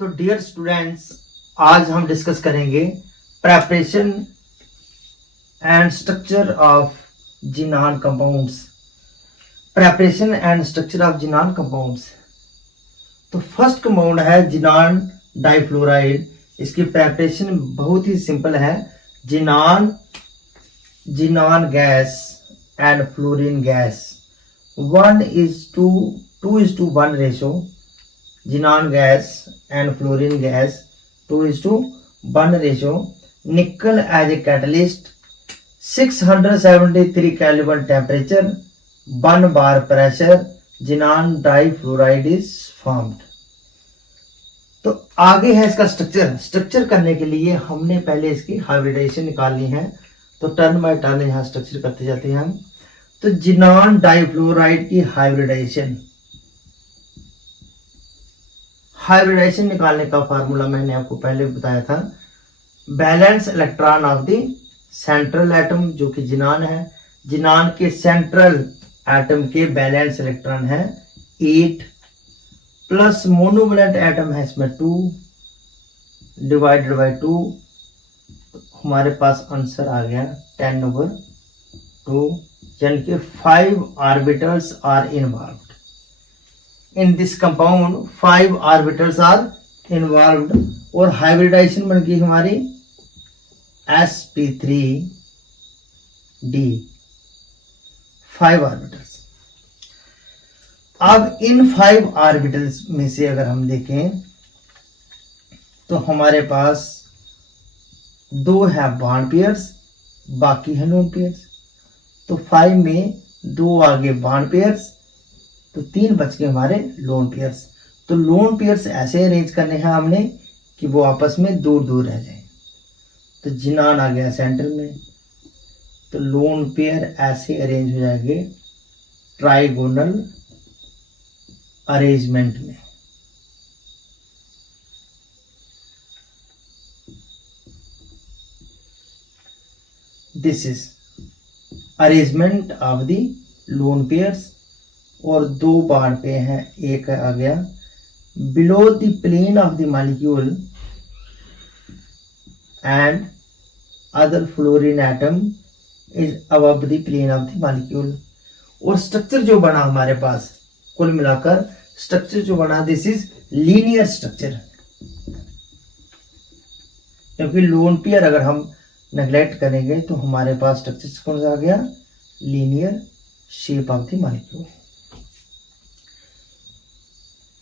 तो dear students, आज हम डिस्कस करेंगे preparation and structure of xenon compounds. Preparation and structure of xenon compounds. तो फर्स्ट कंपाउंड है जिनान डाइफ्लोराइड। इसकी प्रेपरेशन बहुत ही सिंपल है। Xenon gas and fluorine gas 1:2:1 ratio. Xenon gas and fluorine gas 2:1 ratio. Nickel as a catalyst, 673 Kelvin temperature, 1 bar pressure, xenon difluoride is formed. तो आगे है इसका स्ट्रक्चर करने के लिए हमने पहले इसकी हाइब्रिडाइजेशन निकालनी है। तो टर्न बाय टर्न यहाँ स्ट्रक्चर करते जाते हैं हम। तो जिनान डाइफ्लोराइड की हाइब्रिडाइजेशन निकालने का फार्मूला मैंने आपको पहले बताया था। Balance electron of the central atom, जो कि जिनान है। जिनान के सेंट्रल एटम के बैलेंस इलेक्ट्रॉन है 8 प्लस मोनोवैलेंट एटम है इसमें 2 डिवाइडेड बाय 2। हमारे पास आंसर आ गया 10/2, यानी कि 5 orbitals are involved. In this compound 5 orbitals are involved और हाइब्रिडाइजेशन बन गई हमारी sp3d 5 ऑर्बिटल्स। अब इन 5 ऑर्बिटल्स में से अगर हम देखें तो हमारे पास 2 है बॉन्ड पेयर्स, बाकी है लोन पेयर्स। तो 5 में 2 आगे बॉन्ड पेयर्स, तो 3 बच गए हमारे लोन पेयर्स। तो लोन पेयर्स ऐसे अरेंज करने हैं हमने कि वो आपस में दूर दूर रह जाए। तो जिनान आ गया सेंटर में, तो लोन पेयर ऐसे अरेंज हो जाएंगे ट्राइगोनल अरेंजमेंट में। This is arrangement of the lone pairs. और 2 बार पे हैं, एक आ गया below the plane of the molecule and other fluorine atom is above the plane of the molecule. और स्ट्रक्चर जो बना हमारे पास, कुल मिलाकर स्ट्रक्चर जो बना, दिस इज लीनियर स्ट्रक्चर। क्योंकि लोन पेयर अगर हम नेग्लेक्ट करेंगे तो हमारे पास स्ट्रक्चर कौन सा आ गया, linear shape of the molecule.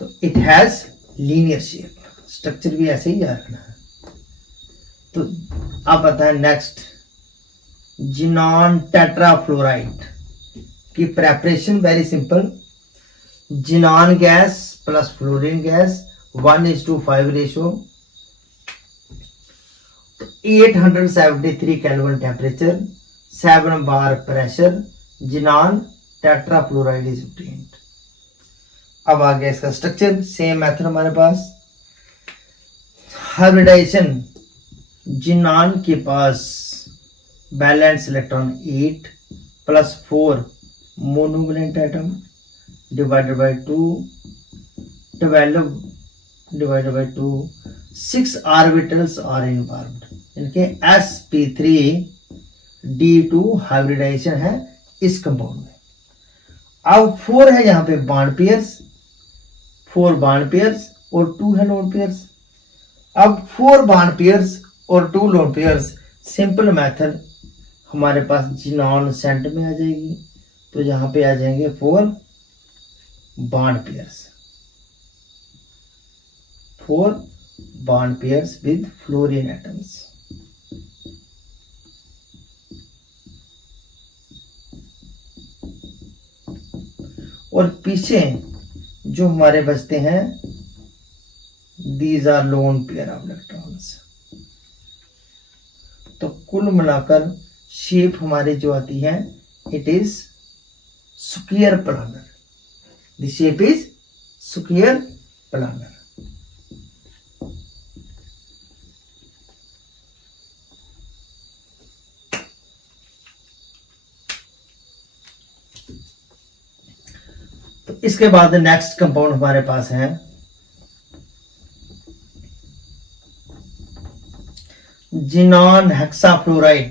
तो it has linear shape, structure भी ऐसे ही याद रखना है। तो अब आता है नेक्स्ट, जिनान टेट्राफ्लोराइड की preparation very simple. Xenon gas plus fluorine gas 1:5 ratio. 873 kelvin temperature, 7 bar pressure, xenon tetrafluoride is obtained। अब आ गया इसका स्ट्रक्चर, सेम मेथड हमारे पास। हाइब्रिडाइजेशन, जिनान के पास balance electron 8 plus 4 monovalent atom divided by 2 12 divided by 2 6 orbitals are involved, इनके sp3d2 hybridisation है इस compound में। अब 4 है यहाँ पे बॉन्ड पेयर्स, 4 बॉन्ड पेयर्स और 2 है लोन पेयर्स। अब 4 बॉन्ड पेयर्स और 2 लोन पेयर्स, सिंपल मेथड हमारे पास जिनान सेंटर में आ जाएगी। तो यहाँ पे आ जाएंगे 4 bond pairs, 4 bond pairs with fluorine atoms. और पीछे जो हमारे बचते हैं, these are lone pair of electrons. तो कुल मिलाकर शेप हमारी जो आती है, it is square planar. The shape is square planar. तो इसके बाद नेक्स्ट कंपाउंड हमारे पास है जिनॉन हेक्साफ्लोराइड।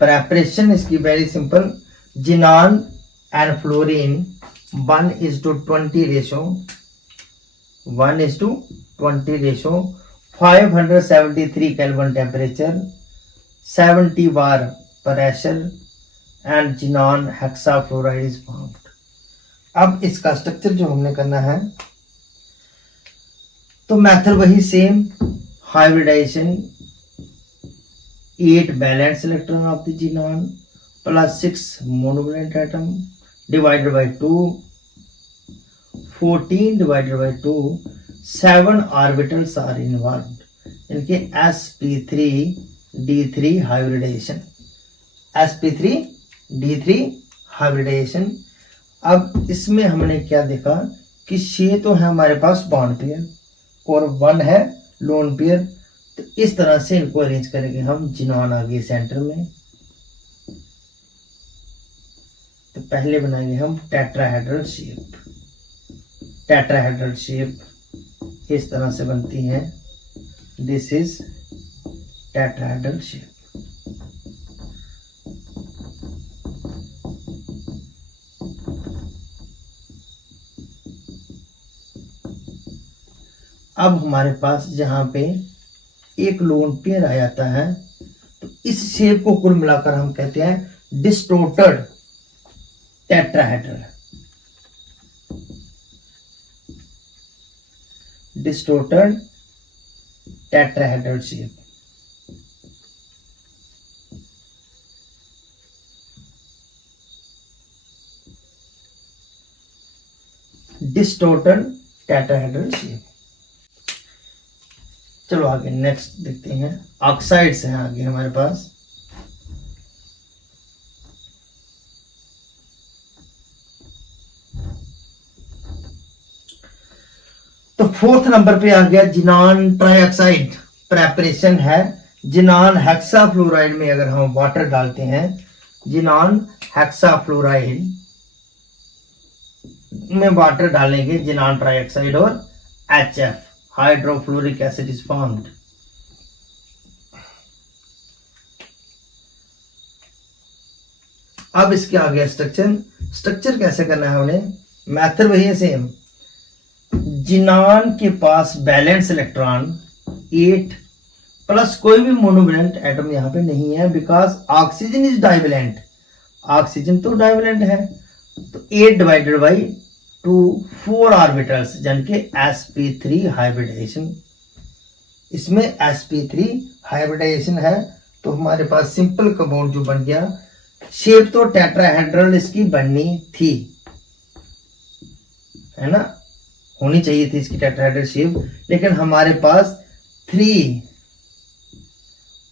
प्रेपरेशन इसकी very simple, xenon and fluorine 1:20 ratio, 1:20 ratio, 573 kelvin temperature, 70 bar pressure and xenon hexafluoride is formed. अब इसका स्ट्रक्चर जो हमने करना है, तो मेथड वही same, hybridisation 8 valence electron of the xenon plus 6 monovalent atom divided by 2, 14 divided by 2, 7 orbitals are involved. इनके sp3d3 hybridisation, sp3d3 hybridisation. अब इसमें हमने क्या देखा कि 6 तो है हमारे पास बॉन्ड पेयर और 1 है लोन पेयर। तो इस तरह से इनको अरेंज करेंगे हम। जिनॉन आ गए सेंटर में, तो पहले बनाएंगे हम टेट्राहेड्रल शेप। टेट्राहेड्रल शेप इस तरह से बनती है, दिस इज टेट्राहेड्रल शेप। अब हमारे पास जहां पे एक लोन पेयर आ जाता है, तो इस शेप को कुल मिलाकर हम कहते हैं distorted tetrahedral. Distorted tetrahedral shape. Distorted tetrahedral shape. चलो आगे नेक्स्ट देखते हैं। ऑक्साइड्स हैं आगे हमारे पास। तो 4th नंबर पे आ गया जिनॉन ट्राइऑक्साइड। प्रेपरेशन है जिनॉन हेक्साफ्लोराइड में अगर हम वाटर डालते हैं, जिनॉन हेक्साफ्लोराइड में वाटर डालेंगे, जिनॉन ट्राइऑक्साइड और HF hydrofluoric acid is formed. अब इसके आगे स्ट्रक्चर कैसे करना है हमें, मेथड वही है सेम। जिनॉन के पास बैलेंस इलेक्ट्रॉन 8 प्लस कोई भी मोनोवैलेंट एटम यहां पे नहीं है, because oxygen is divalent. Oxygen तो डाइवेलेंट है, तो 8 डिवाइडेड बाई 2, 4 ऑर्बिटल्स, यानी कि sp3 हाइब्रिडाइजेशन। इसमें sp3 हाइब्रिडाइजेशन है, तो हमारे पास सिंपल कंपाउंड जो बन गया। शेप तो टेट्राहेड्रल इसकी बननी थी, है ना, होनी चाहिए थी इसकी टेट्राहेड्रल शेप, लेकिन हमारे पास 3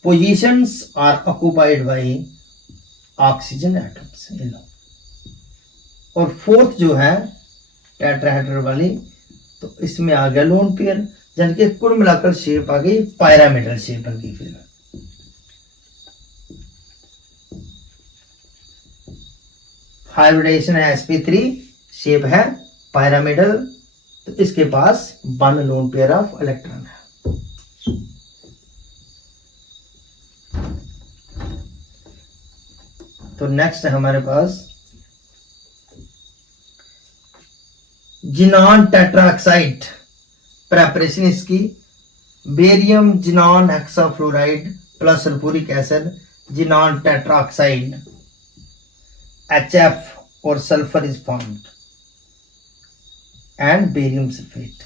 positions are occupied by oxygen atoms, और 4th जो है टेट्राहेड्रल वाली, तो इसमें आ गया लोन पेयर, यानी कि कुल मिलाकर शेप आ गई पायरामिडल शेप बन गई। फिर हाइब्रिडाइजेशन है sp3, शेप है पायरामिडल, तो इसके पास 1 लोन पेयर ऑफ इलेक्ट्रॉन है। तो नेक्स्ट है हमारे पास जिनॉन टेट्राऑक्साइड। प्रेपरेशन इसकी barium xenon hexafluoride plus sulphuric acid, xenon tetroxide, HF और sulphur is formed and barium sulphate.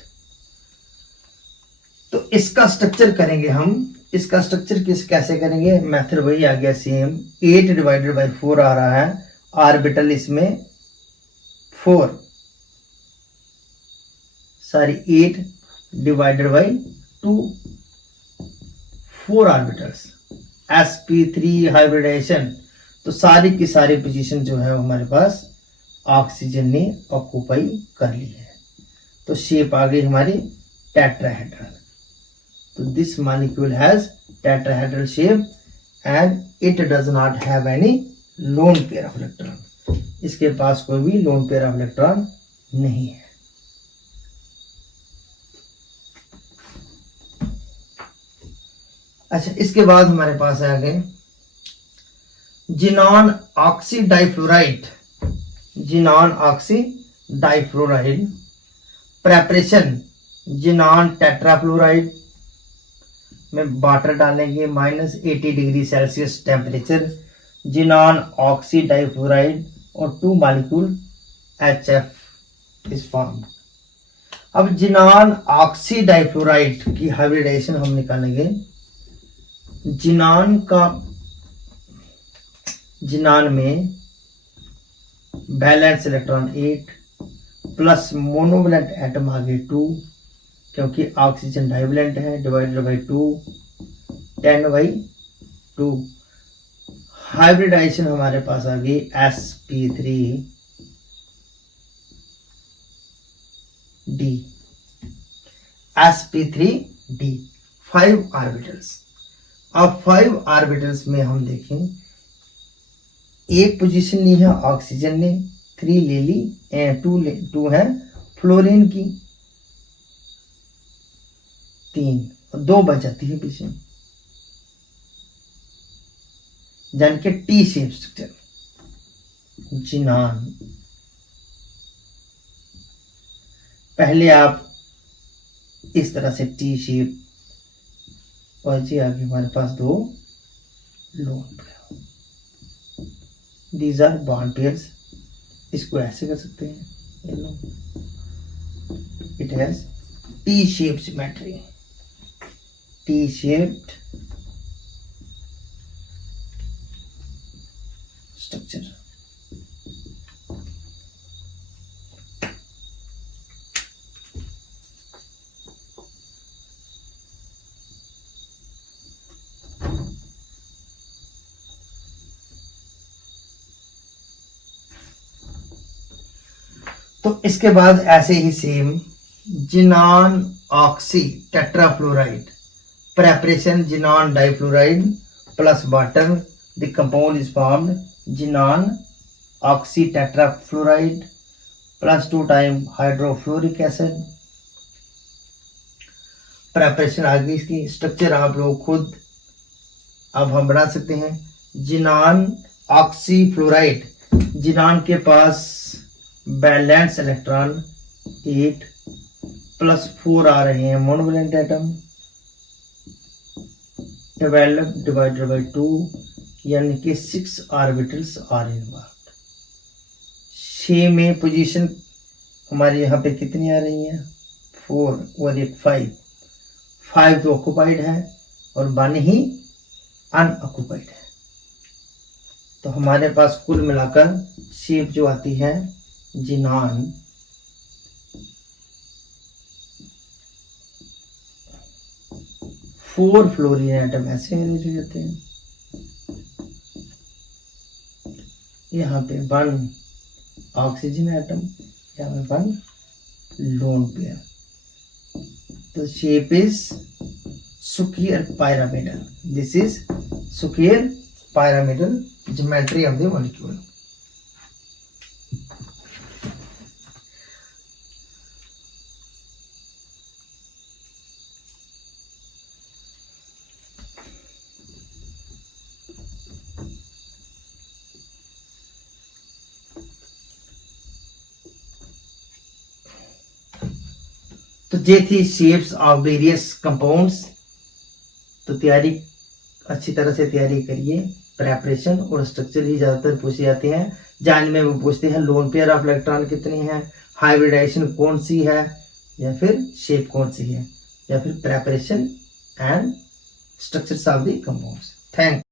तो इसका स्ट्रक्चर करेंगे हम। इसका स्ट्रक्चर कैसे करेंगे, मेथड वही आ गया सेम। 8 डिवाइडेड बाई 4 आ रहा है, ऑर्बिटल इसमें 4, 8 divided by 2, 4 orbitals, sp3 hybridisation. तो सारी की सारी पोजीशन जो है हमारे पास ऑक्सीजन ने ऑक्यूपाई कर ली है, तो शेप आ गई हमारी टेट्राहेड्रल। तो this molecule has tetrahedral shape and it does not have any loan pair of electron. इसके पास कोई भी लोन पेयर ऑफ इलेक्ट्रॉन नहीं है। अच्छा, इसके बाद हमारे पास है आगे xenon oxy difluoride. Xenon oxy difluoride preparation xenon tetrafluoride में वाटर डालेंगे -80 degree Celsius temperature, xenon oxy difluoride और 2 मॉलिक्यूल HF इज फॉर्म। अब जिनॉन ऑक्सी डाइफ्लोराइड की हाइब्रिडाइजेशन हम निकालेंगे। जिनान में balance electron 8 plus monovalent atom आगे 2, क्योंकि ऑक्सीजन डाइवैलेंट है, डिवाइडेड बाई 2 10/2। हाइब्रिडाइजेशन हमारे पास आ गई sp3d 5 ऑर्बिटल्स। अब 5 ऑर्बिटल्स में हम देखें, एक पोजीशन ली है ऑक्सीजन ने, 3 ले ली, 2 है फ्लोरीन की, 3 और 2 बच जाती है पीछे, यानी कि टी शेप स्ट्रक्चर जिनान। पहले आप इस तरह से टी शेप, और जी आगे हमारे पास 2 lone pair, these are bond pairs. इसको ऐसे कर सकते हैं, ये लो, it has T shape symmetry, T shaped structure. तो इसके बाद ऐसे ही same xenon oxy tetrafluoride preparation xenon difluoride plus water, the compound is formed xenon oxy tetrafluoride plus 2 time hydrofluoric acid. Preparation आगे इसकी स्ट्रक्चर आप लोग खुद अब हम बना सकते हैं। जिनॉन ऑक्सी फ्लोराइड, जिनॉन के पास बैलेंस इलेक्ट्रॉन 8 प्लस 4 आ रहे हैं मोनोवैलेंट एटम, 12 डिवाइडेड बाई 2, यानी कि 6 ऑर्बिटल्स आर इन्वॉल्व्ड। 6 में पोजीशन हमारे यहाँ पे कितनी आ रही है, 4 और एक 5 तो ऑक्युपाइड है और 1 ही अनऑक्युपाइड है। तो हमारे पास कुल मिलाकर शेप जो आती है जिनॉन, फोर फ्लोरीन एटम ऐसे अरेंज हो जाते हैं, यहाँ पे 1 ऑक्सीजन एटम, यहाँ पे 1 लोन पेयर। तो shape is square pyramidal, this is square pyramidal geometry of the molecule. तो ये थी शेप्स ऑफ वेरियस कंपाउंड्स। तो तैयारी अच्छी तरह से तैयारी करिए। प्रेपरेशन और स्ट्रक्चर ही ज़्यादातर पूछे जाते हैं। जानने में वो पूछते हैं लोन पेयर ऑफ इलेक्ट्रॉन कितनी है, हाइब्रिडाइजेशन कौन सी है, या फिर शेप कौन सी है, या फिर preparation and structures of the compounds. Thank